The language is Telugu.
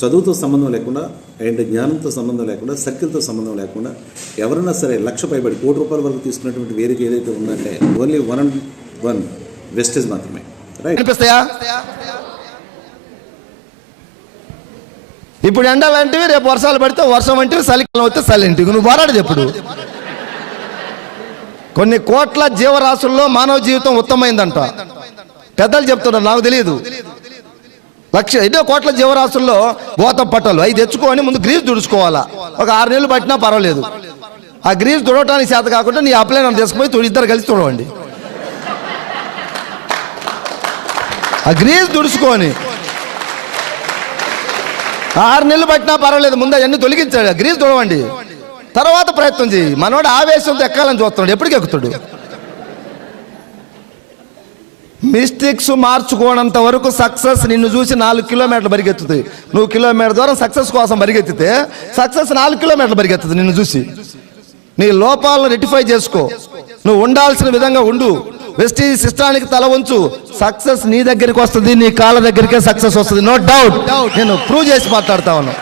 చదువుతో సంబంధం లేకుండా అండ్ జ్ఞానంతో సంబంధం లేకుండా సర్కిల్తో సంబంధం లేకుండా ఎవరైనా సరే 1,00,000 పైబడి కోటి రూపాయల వరకు తీసుకున్నటువంటి వేదిక ఏదైతే ఉందంటే ఓన్లీ 1 వెస్టేజ్ మాత్రమే. రైట్? అనిపిస్తాయా? ఇప్పుడు ఎండాలంటివి, రేపు వర్షాలు పడితే వర్షం అంటే, చలికాలం వస్తే చలింటివి. నువ్వు పోరాడదు ఎప్పుడు. కొన్ని కోట్ల జీవరాశుల్లో మానవ జీవితం ఉత్తమైందంట. పెద్దలు చెప్తున్నారు, నాకు తెలియదు. ఎన్నో కోట్ల జీవరాశుల్లో గోత పట్టలు అవి తెచ్చుకొని ముందు గ్రీజ్ తుడుచుకోవాలా. ఒక 6 నెలలు పట్టినా పర్వాలేదు. ఆ గ్రీజ్ తుడవటానికి చేత కాకుండా నీ అప్లైన తీసుకుపోయి ఇద్దరు కలిసి తుడవండి. ఆ గ్రీజ్ తుడుచుకొని 6 నెలలు పట్టినా పర్వాలేదు, ముందు అవన్నీ తొలగించాడు. గ్రీజ్ తుడవండి, తర్వాత ప్రయత్నం చేయి. మనోడు ఆవేశంతో ఎక్కాలని చూస్తున్నాడు, ఎప్పటికి ఎక్కుతాడు? మిస్టేక్స్ మార్చుకోనంత వరకు సక్సెస్ నిన్ను చూసి 4 కిలోమీటర్లు పరిగెత్తుతుంది. నువ్వు కిలోమీటర్ దూరం సక్సెస్ కోసం పరిగెత్తితే సక్సెస్ 4 కిలోమీటర్లు పరిగెత్తుతుంది నిన్ను చూసి. నీ లోపాలను రెక్టిఫై చేసుకో, నువ్వు ఉండాల్సిన విధంగా ఉండు, వెస్టీజ్ సిస్టానికి తల వంచు. సక్సెస్ నీ దగ్గరికి వస్తుంది, నీ కాళ్ళ దగ్గరికే సక్సెస్ వస్తుంది. No doubt. నేను ప్రూవ్ చేసి మాట్లాడుతా ఉన్నాను.